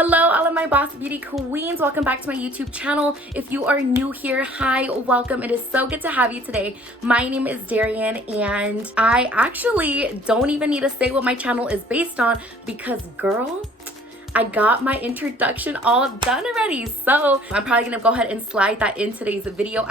Hello, all of my Boss Beauty Queens. Welcome back to my YouTube channel. If you are new here, hi, welcome. It is so good to have you today. My name is Darian, and I actually don't even need to say what my channel is based on because, girl, I got my introduction all done already. So I'm probably gonna go ahead and slide that in today's video.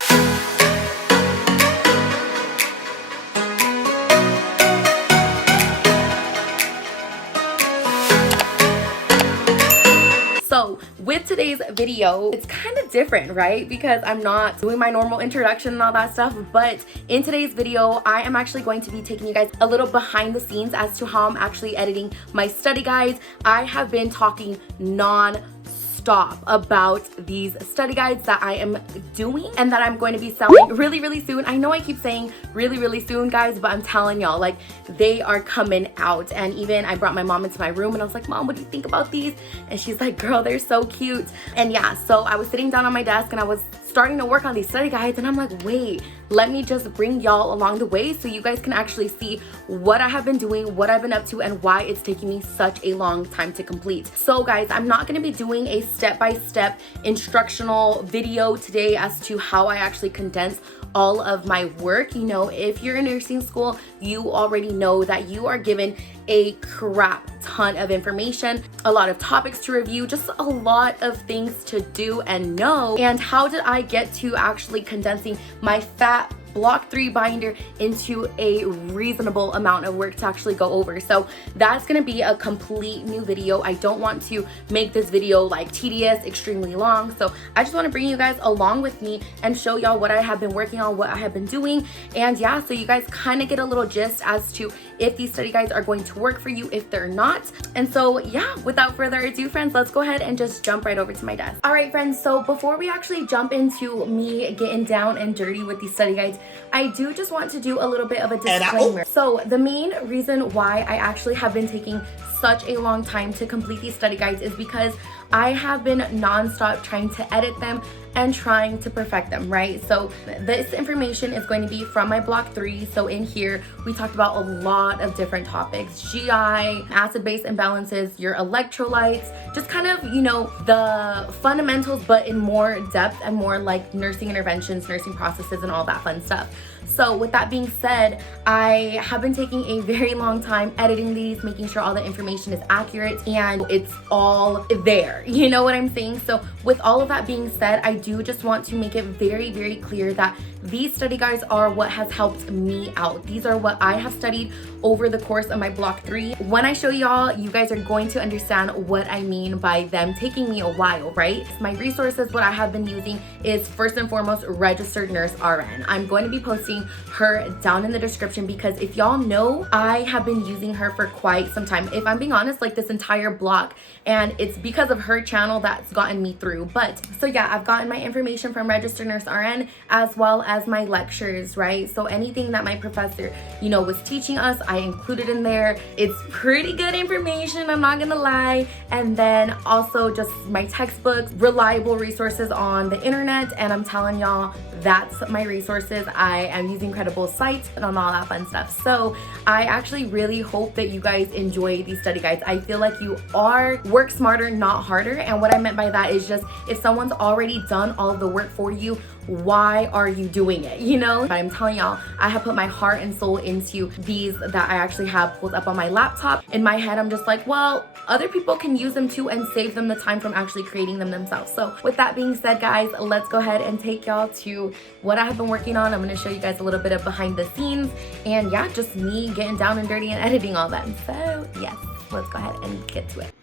So with today's video, it's kind of different, right? Because I'm not doing my normal introduction and all that stuff, but in today's video, I am actually going to be taking you guys a little behind the scenes as to how I'm actually editing my study guides. I have been talking non-stop about these study guides that I am doing and that I'm going to be selling really soon. I know I keep saying really soon, guys, but I'm telling y'all, like, they are coming out. And even I brought my mom into my room and I was like, Mom, what do you think about these? And she's like, girl, they're so cute. And yeah, so I was sitting down on my desk and I was starting to work on these study guides, and I'm like, wait, let me just bring y'all along the way so you guys can actually see what I have been doing, what I've been up to, and why it's taking me such a long time to complete. So guys, I'm not going to be doing a step-by-step instructional video today as to how I actually condense all of my work. You know, if you're in nursing school, you already know that you are given a crap ton of information, a lot of topics to review, just a lot of things to do and know. And how did I get to actually condensing my fat block 3 binder into a reasonable amount of work to actually go over? So that's going to be a complete new video. I don't want to make this video like tedious, extremely long. So I just want to bring you guys along with me and show y'all what I have been working on, what I have been doing. And yeah, so you guys kind of get a little gist as to if these study guides are going to work for you, if they're not. And so yeah, without further ado, friends, let's go ahead and just jump right over to my desk. All right, friends, so before we actually jump into me getting down and dirty with these study guides, I do just want to do a little bit of a disclaimer. So the main reason why I actually have been taking such a long time to complete these study guides is because I have been nonstop trying to edit them and trying to perfect them, right? So this information is going to be from my block 3. So in here, we talked about a lot of different topics: GI, acid-base imbalances, your electrolytes, just kind of, you know, the fundamentals, but in more depth and more like nursing interventions, nursing processes, and all that fun stuff. So with that being said, I have been taking a very long time editing these, making sure all the information is accurate and it's all there. You know what I'm saying? So with all of that being said, I do just want to make it very clear that these study guides are what has helped me out. These are what I have studied over the course of my block 3. When I show y'all, you guys are going to understand what I mean by them taking me a while, right? My resources, what I have been using is first and foremost Registered Nurse RN. I'm going to be posting her down in the description because if y'all know, I have been using her for quite some time. If I'm being honest, like this entire block, and it's because of her channel that's gotten me through. But so yeah, I've gotten my information from Registered Nurse RN as well as my lectures, right? So anything that my professor, you know, was teaching us, I included in there. It's pretty good information, I'm not gonna lie. And then also just my textbooks, reliable resources on the internet, and I'm telling y'all, that's my resources. I am using credible sites and on all that fun stuff. So I actually really hope that you guys enjoy these study guides. I feel like you are work smarter, not harder. And what I meant by that is just if someone's already done all of the work for you, why are you doing it, you know? But I'm telling y'all, I have put my heart and soul into these that I actually have pulled up on my laptop. In my head, I'm just like, well, other people can use them too and save them the time from actually creating them themselves. So with that being said, guys, let's go ahead and take y'all to what I have been working on. I'm gonna show you guys a little bit of behind the scenes, and yeah, just me getting down and dirty and editing all that. So yes, let's go ahead and get to it.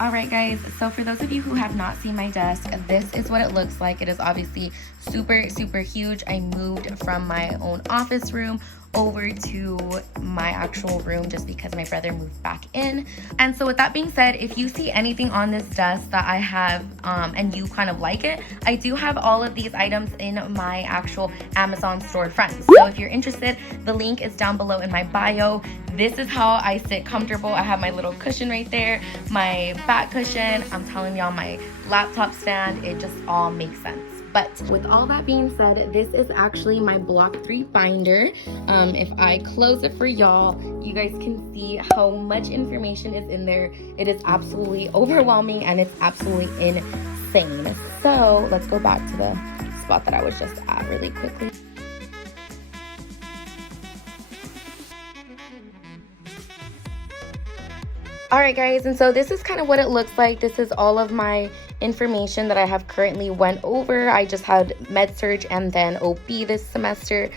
All right, guys, so for those of you who have not seen my desk, this is what it looks like. It is obviously super huge. I moved from my own office room over to my actual room just because my brother moved back in. And so with that being said, if you see anything on this desk that I have and you kind of like it, I do have all of these items in my actual Amazon storefront. So if you're interested, the link is down below in my bio. This is how I sit comfortable. I have my little cushion right there, my back cushion. I'm telling y'all, my laptop stand, it just all makes sense. But with all that being said, this is actually my block 3 binder. If I close it for y'all, you guys can see how much information is in there. It is absolutely overwhelming and it's absolutely insane. So let's go back to the spot that I was just at really quickly. Alright guys, and so this is kind of what it looks like. This is all of my information that I have currently went over. I just had Med-Surg and then OB this semester.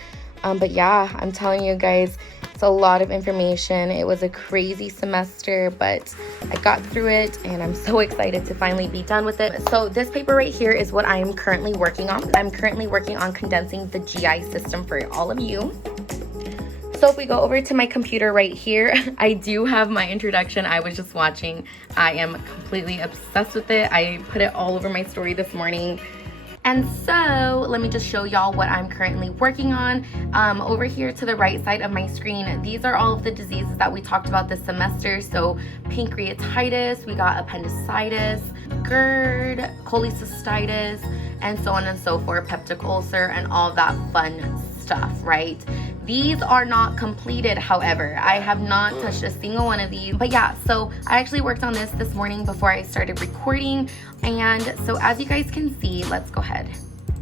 But yeah, I'm telling you guys, it's a lot of information. It was a crazy semester, but I got through it and I'm so excited to finally be done with it. So this paper right here is what I am currently working on. I'm currently working on condensing the GI system for all of you. So if we go over to my computer right here, I do have my introduction I was just watching. I am completely obsessed with it. I put it all over my story this morning. And so let me just show y'all what I'm currently working on. Over here to the right side of my screen, these are all of the diseases that we talked about this semester. So pancreatitis, we got appendicitis, GERD, cholecystitis, and so on and so forth, peptic ulcer, and all that fun stuff, right? These are not completed, however. I have not touched a single one of these. But yeah, so I actually worked on this morning before I started recording. And so as you guys can see, let's go ahead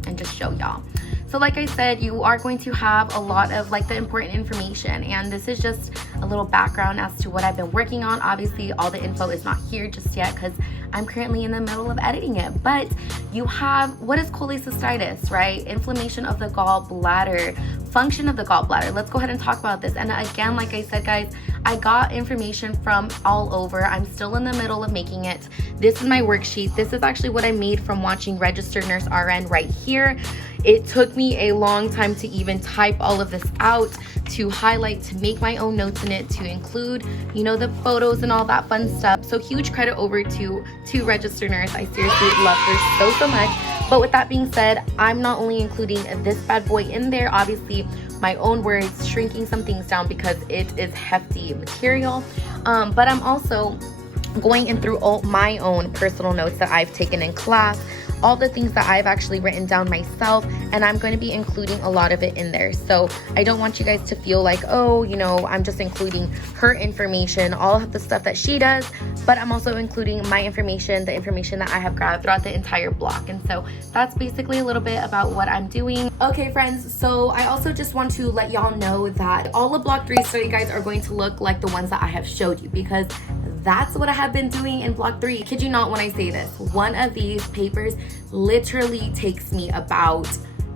and just show y'all. So like I said, you are going to have a lot of like the important information, and this is just a little background as to what I've been working on. Obviously all the info is not here just yet because I'm currently in the middle of editing it. But you have, what is cholecystitis, right? Inflammation of the gallbladder, function of the gallbladder. Let's go ahead and talk about this. And again, like I said, guys, I got information from all over. I'm still in the middle of making it. This is my worksheet. This is actually what I made from watching Registered Nurse RN right here. It took me a long time to even type all of this out, to highlight, to make my own notes in it, to include, you know, the photos and all that fun stuff. So huge credit over to Registered Nurse. I seriously love her so much. But with that being said, I'm not only including this bad boy in there, obviously my own words, shrinking some things down because it is hefty material, but I'm also going in through all my own personal notes that I've taken in class, all the things that I've actually written down myself, and I'm going to be including a lot of it in there. So I don't want you guys to feel like, oh, you know, I'm just including her information, all of the stuff that she does, but I'm also including my information, the information that I have grabbed throughout the entire block. And so that's basically a little bit about what I'm doing. Okay, friends, so I also just want to let y'all know that all of block 3 study guides are going to look like the ones that I have showed you, because that's what I have been doing in block 3. Kid you not when I say this. One of these papers literally takes me about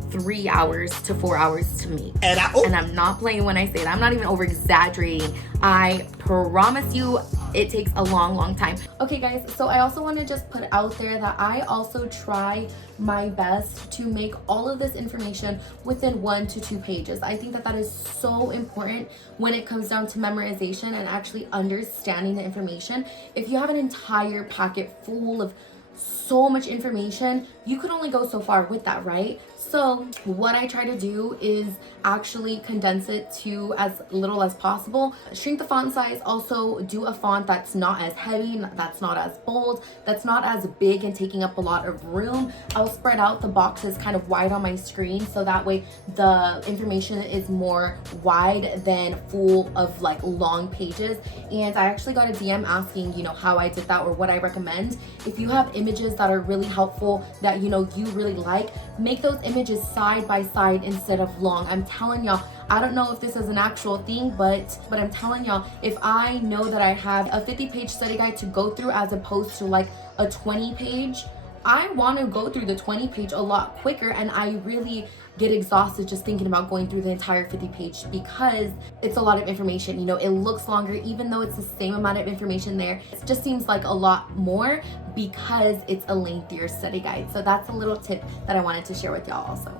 3 hours to 4 hours to make. And I'm not playing when I say that. I'm not even over exaggerating. I promise you it takes a long time. Okay guys, so I also want to just put out there that I also try my best to make all of this information within 1 to 2 pages. I think that that is so important when it comes down to memorization and actually understanding the information. If you have an entire packet full of so much information, you could only go so far with that, right? So what I try to do is actually condense it to as little as possible, shrink the font size, also do a font that's not as heavy, that's not as bold, that's not as big and taking up a lot of room. I'll spread out the boxes kind of wide on my screen so that way the information is more wide than full of like long pages. And I actually got a DM asking, you know, how I did that or what I recommend. If you have images that are really helpful that you know you really like, make those images side by side instead of long. I'm telling y'all, I don't know if this is an actual thing, but I'm telling y'all, if I know that I have a 50-page study guide to go through as opposed to like a 20-page, I want to go through the 20-page a lot quicker, and I really get exhausted just thinking about going through the entire 50-page because it's a lot of information. You know, it looks longer even though it's the same amount of information there. It just seems like a lot more because it's a lengthier study guide. So that's a little tip that I wanted to share with y'all also.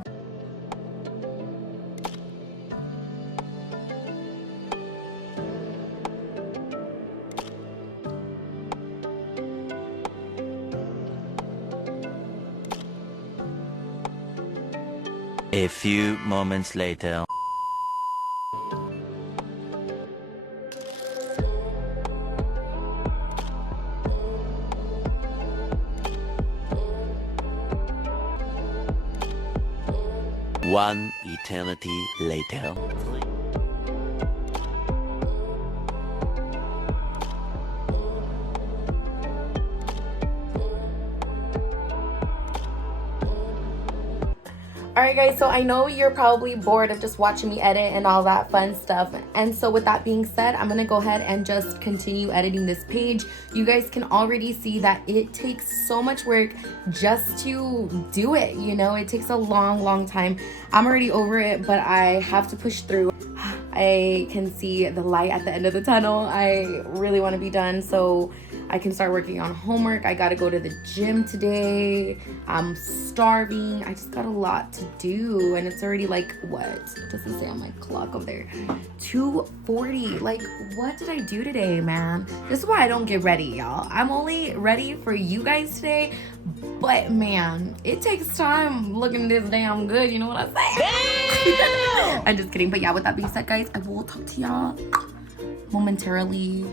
A few moments later. One eternity later. Alright guys, so I know you're probably bored of just watching me edit and all that fun stuff. And so with that being said, I'm going to go ahead and just continue editing this page. You guys can already see that it takes so much work just to do it. You know, it takes a long time. I'm already over it, but I have to push through. I can see the light at the end of the tunnel. I really want to be done so I can start working on homework. I gotta go to the gym today. I'm starving. I just got a lot to do, and it's already like, what does it say on my clock over there? 2:40. Like, what did I do today, man? This is why I don't get ready, y'all. I'm only ready for you guys today, but man, it takes time looking this damn good. You know what I'm saying? I'm just kidding. But yeah, with that being said, guys, I will talk to y'all momentarily.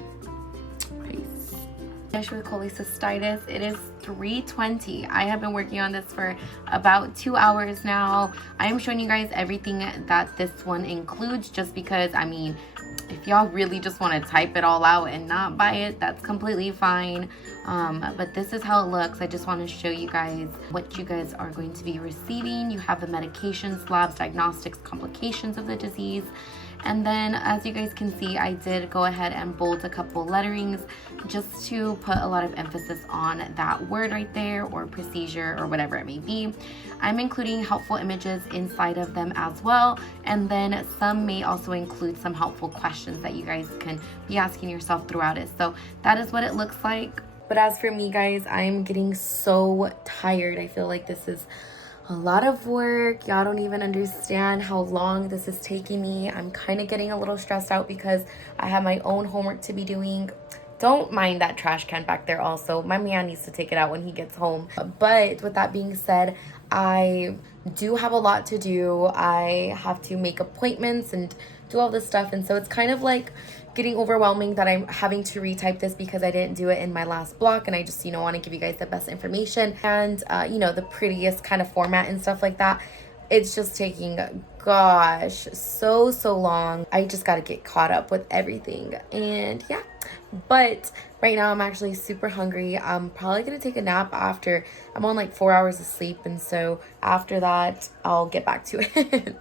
With cholecystitis. It is 3:20. I have been working on this for about 2 hours now. I am showing you guys everything that this one includes, just because, I mean, if y'all really just want to type it all out and not buy it, that's completely fine. But this is how it looks. I just want to show you guys what you guys are going to be receiving. You have the medications, labs, diagnostics, complications of the disease. And then, as you guys can see, I did go ahead and bold a couple letterings just to put a lot of emphasis on that word right there, or procedure, or whatever it may be. I'm including helpful images inside of them as well. And then some may also include some helpful questions that you guys can be asking yourself throughout it. So that is what it looks like. But as for me, guys, I'm getting so tired. I feel like this is a lot of work. Y'all don't even understand how long this is taking me. I'm kind of getting a little stressed out because I have my own homework to be doing. Don't mind that trash can back there also. My man needs to take it out when he gets home. But with that being said, I do have a lot to do. I have to make appointments and do all this stuff. And so it's kind of like getting overwhelming that I'm having to retype this because I didn't do it in my last block, and I just, you know, want to give you guys the best information and you know, the prettiest kind of format and stuff like that. It's just taking, gosh, so long. I just got to get caught up with everything. And yeah, but right now I'm actually super hungry. I'm probably gonna take a nap after. I'm on like 4 hours of sleep, and so after that I'll get back to it.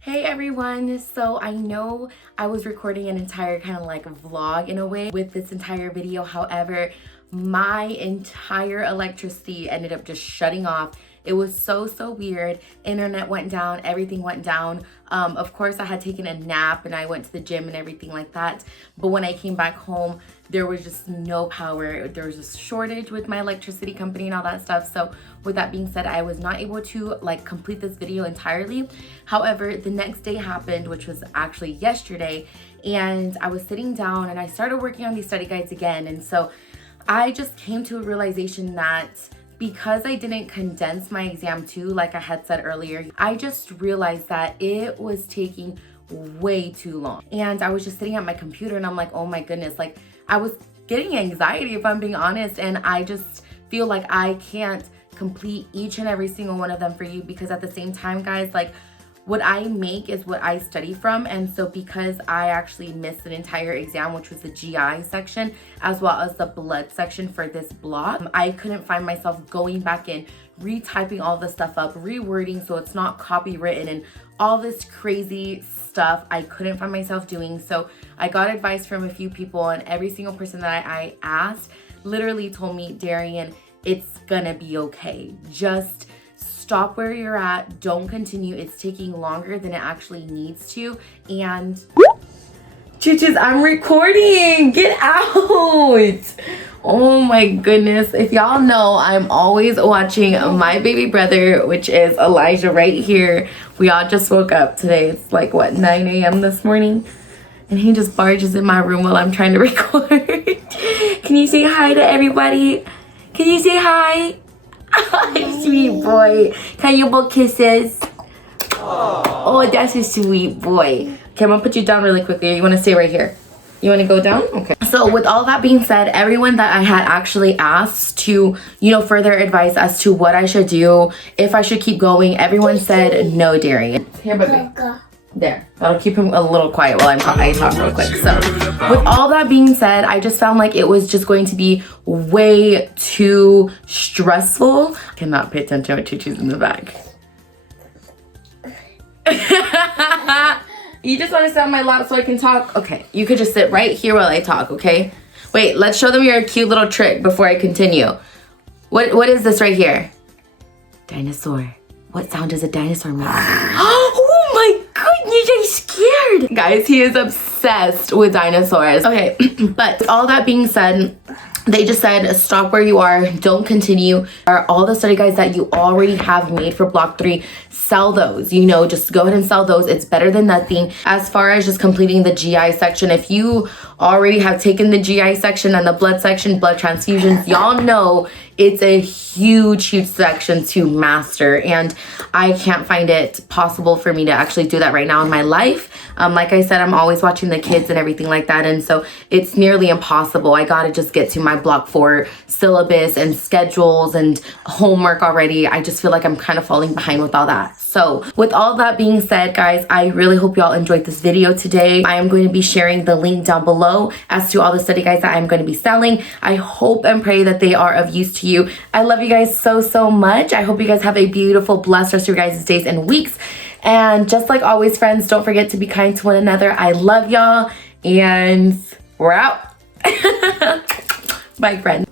Hey everyone, so I know I was recording an entire kind of like vlog in a way with this entire video. However, my entire electricity ended up just shutting off. It was so weird. Internet went down, everything went down. Of course, I had taken a nap and I went to the gym and everything like that. But when I came back home, there was just no power. There was a shortage with my electricity company and all that stuff. So with that being said, I was not able to like complete this video entirely. However, the next day happened, which was actually yesterday. And I was sitting down and I started working on these study guides again. And so I just came to a realization that because I didn't condense my exam too, like I had said earlier, I just realized that it was taking way too long. And I was just sitting at my computer and I'm like, oh my goodness, like I was getting anxiety, if I'm being honest. And I just feel like I can't complete each and every single one of them for you, because at the same time, guys, like what I make is what I study from. And so because I actually missed an entire exam, which was the GI section, as well as the blood section for this block, I couldn't find myself going back in, retyping all this stuff up, rewording so it's not copywritten, and all this crazy stuff I couldn't find myself doing. So I got advice from a few people, and every single person that I asked literally told me, Darian, it's gonna be okay. Just stop where you're at. Don't continue. It's taking longer than it actually needs to. And Chiches, I'm recording. Get out. Oh my goodness. If y'all know, I'm always watching my baby brother, which is Elijah right here. We all just woke up today. It's like, what, 9 a.m. this morning? And he just barges in my room while I'm trying to record. Can you say hi to everybody? Can you say hi? Sweet boy. Can you blow kisses? Oh, that's a sweet boy. Okay, I'm gonna put you down really quickly. You wanna stay right here? You want to go down? Okay. So with all that being said, everyone that I had actually asked to, you know, further advice as to what I should do, if I should keep going, everyone said no dairy. Here, baby. There. That'll keep him a little quiet while I talk real quick. So with all that being said, I just found like it was just going to be way too stressful. I cannot pay attention to Choo-Choo's in the back. You just want to sit on my lap so I can talk? Okay, you could just sit right here while I talk, okay? Wait, let's show them your cute little trick before I continue. What is this right here? Dinosaur. What sound does a dinosaur make? Oh my goodness, I'm scared. Guys, he is obsessed with dinosaurs. Okay, but with all that being said, they just said stop where you are, don't continue. All the study guides that you already have made for block 3, sell those, you know, just go ahead and sell those. It's better than nothing. As far as just completing the GI section, if you already have taken the GI section and the blood section, blood transfusions, y'all know it's a huge section to master, and I can't find it possible for me to actually do that right now in my life. Like I said, I'm always watching the kids and everything like that, and so it's nearly impossible. I gotta just get to my block 4 syllabus and schedules and homework already. I just feel like I'm kind of falling behind with all that. So with all that being said, guys, I really hope y'all enjoyed this video today. I am going to be sharing the link down below as to all the study guides that I'm going to be selling. I hope and pray that they are of use to you. I love you guys so much. I hope you guys have a beautiful, blessed rest of your guys' days and weeks. And just like always, friends, don't forget to be kind to one another. I love y'all, and we're out. Bye, friends.